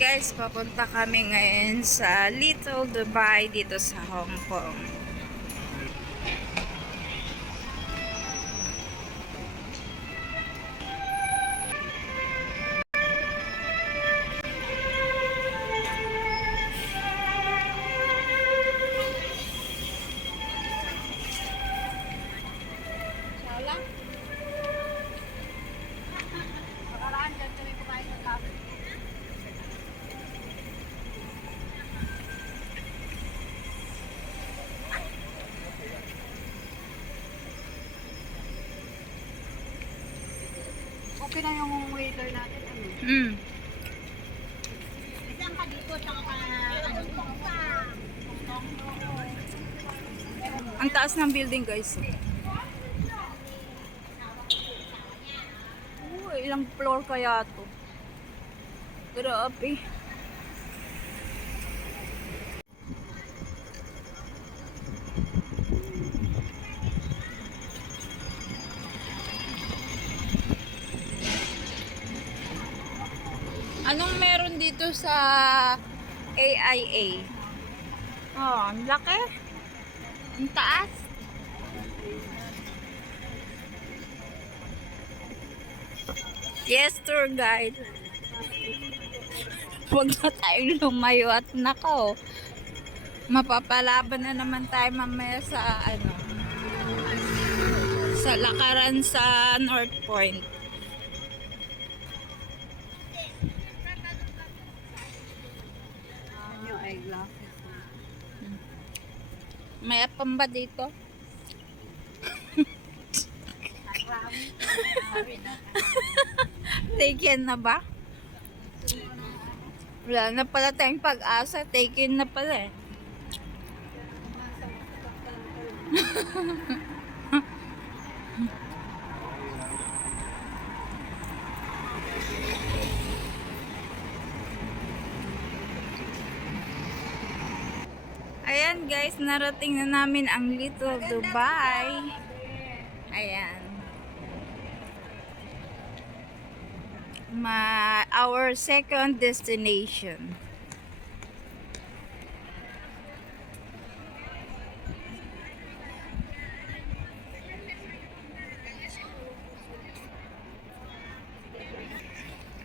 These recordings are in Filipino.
Guys, papunta kami ngayon sa Little Dubai dito sa Hong Kong. Okay na yung waiter natin. Isang ka dito, tsaka Ang taas ng building, guys. Ilang floor kaya to? Grabe. Anong meron dito sa AIA? Oh, ang laki. Ang taas. Yes, tour guide. Huwag na tayong lumayo at nako. Mapapalaban na naman tayo mamaya sa sa lakaran sa North Point. yung eyeglasses. May apam ba dito? Taken na ba? Wala na pala tayong pag-asa. Taken na pala eh. Ayan guys, narating na namin ang Little Dubai. Ayan. Our second destination.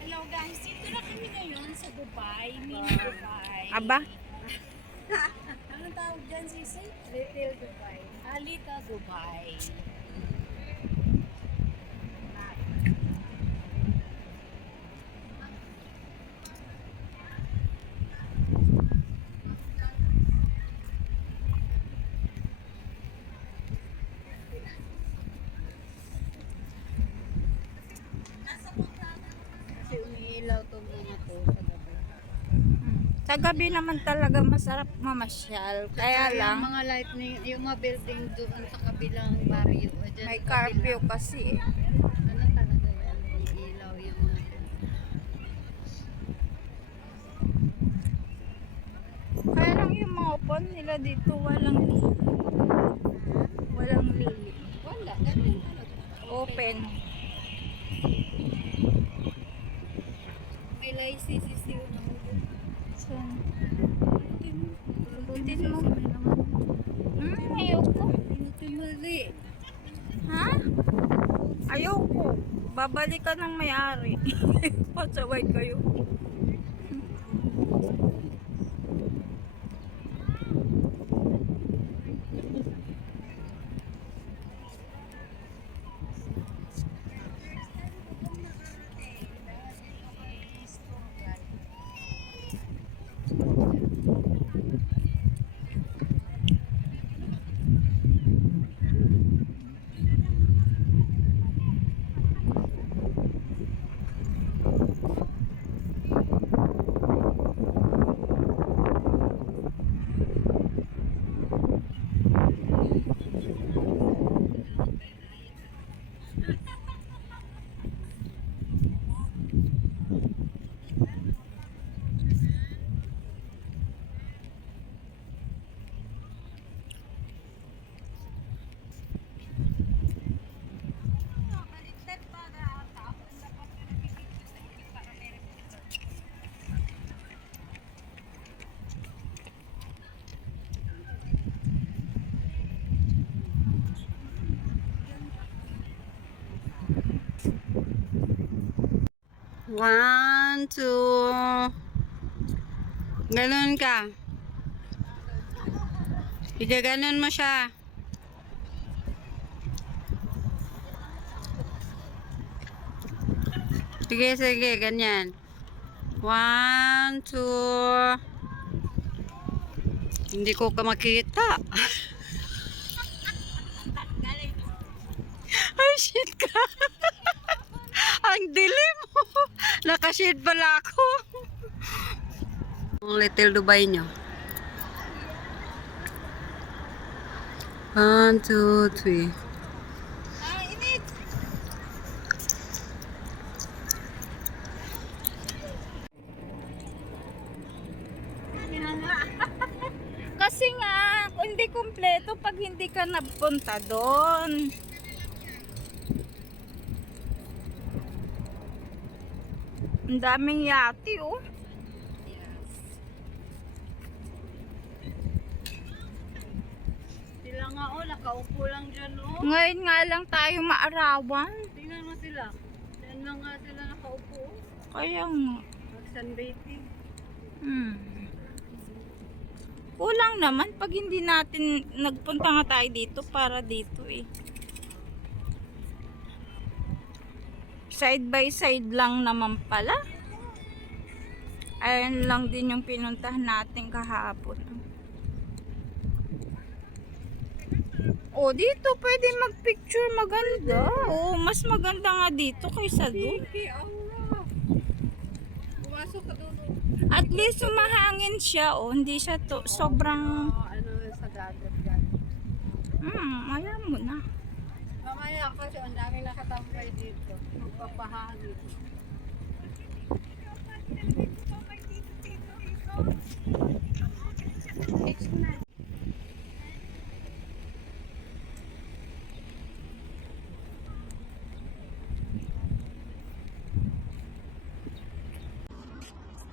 Hello guys, dito na kami ngayon sa Dubai, mini Dubai. Aba? Anong tawag dyan, Sisi? Little Dubai. Little Dubai. Kasi umiilaw itong mga to sa gabi. Sa gabi naman talaga masarap mamasyal. Kaya Yung lang, mga lightning, yung mga building doon sa kabilang barrio. O dyan may sa curfew kabila. kasi eh. Ano talaga yan? Umiilaw yung mga to. Kaya lang yung mga upuan nila dito walang lili. Walang lili. Wala, ganun. Open. May laisisisiw na mo doon. So, Butin mo. mo. Ayoko. Butin mo uli. Ha? Ayoko. Babalikan ng may-ari. Pasaway kayo. One, two. Ganun ka. Igaganon mo siya. Sige, sige, ganyan. One, two. Hindi ko ka makita. Ay, shit ka. Ang dilim mo. Nakashade pala ako. Ang Little Dubai nyo. 1, 2, 3. Kasi nga, hindi kumpleto pag hindi ka napunta doon. Ang daming yati, oh. Sila nga nakaupo lang dyan Ngayon nga lang tayo maarawan. Tingnan mo sila. Diyan lang nga sila nakaupo. Kaya nga. Mag-sunbathing. Kulang naman pag hindi natin nagpunta nga tayo dito para dito eh. Side by side lang naman pala. Ayun lang din yung pinuntahan natin kahapon. Oh, dito pwede magpicture, maganda. Oh, mas maganda nga dito kaysa doon. Pumasok ka doon. At least sumahangin siya, oh. Hindi siya to sobrang Sa dagat yan. ayaw mo na. Mamaya kasi ang dami nakatambay dito. Magpapahangin.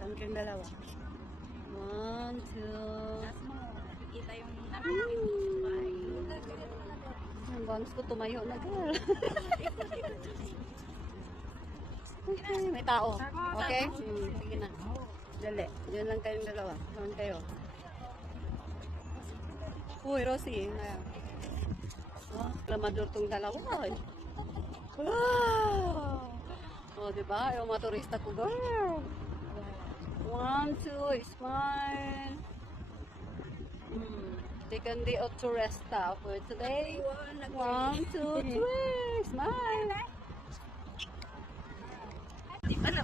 Stand kayong dalawa. 1, 2. Kita yung Dubai. Ang bones ko tumayo na girl. Okay, may tao. Okay? Sige na. Dali. Diyan lang kayong dalawa. Saan kayo? Uy, Rosie. Lamador tong dalawa. Wow! Oh, diba? Yung mga turista ko, girl. 1, 2, smile. Second day of Turesta for today. 1, 2, 3, smile. Di ba na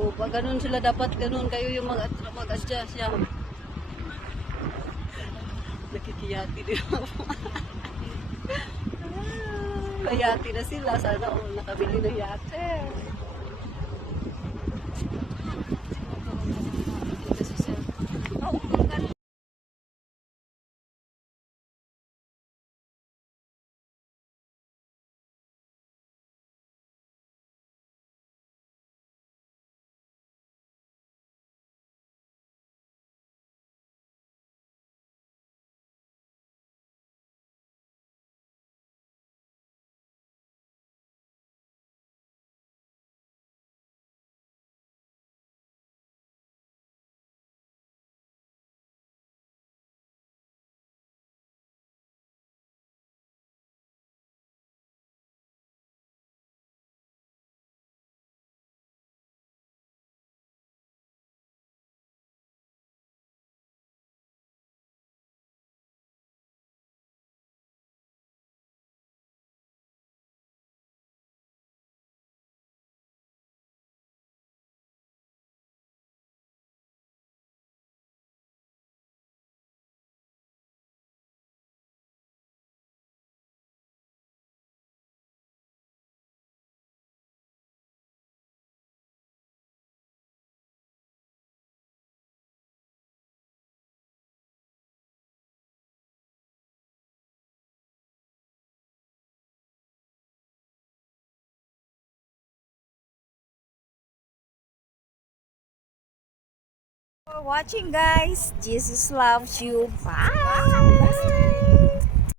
Oh, pag ganun sila dapat ganun kayo yung mag-adjust yan. Nakikiyati din ako. Kayati na sila. Sana nakabili ng yate. for watching, guys. Jesus loves you. Bye.